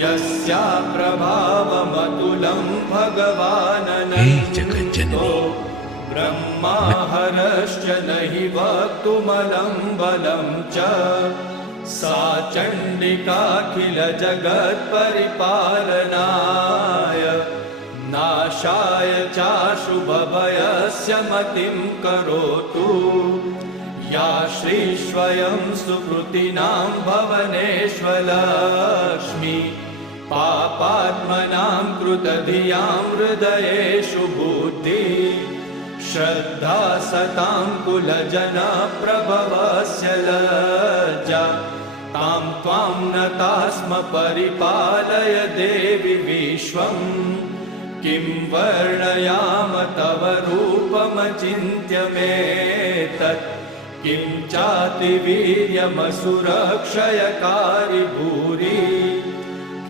यस्या प्रभावमतुलं भगवाननन्तो हे जगज्जननी, ब्रह्माहरश्च न हि वक्तुमलं बलं च सा चण्डिकाखिल जगत्परिपालनाय नाशाय चाशुभभयस्य मतिं करोतु या श्रीस्वयं सुकृतिनां भवनेष्वलक्ष्मी पापात्मनां कृतधियां हृदयेषु बुद्धि श्रद्धा सतां कुलजनप्रभवस्य लज्जा तां त्वां नतास्म परिपालय देवि विश्वम् किं वर्णयाम तव रूपमचिन्त्यमेतत् किं चातिवीर्यमसुरक्षयकारि भूरि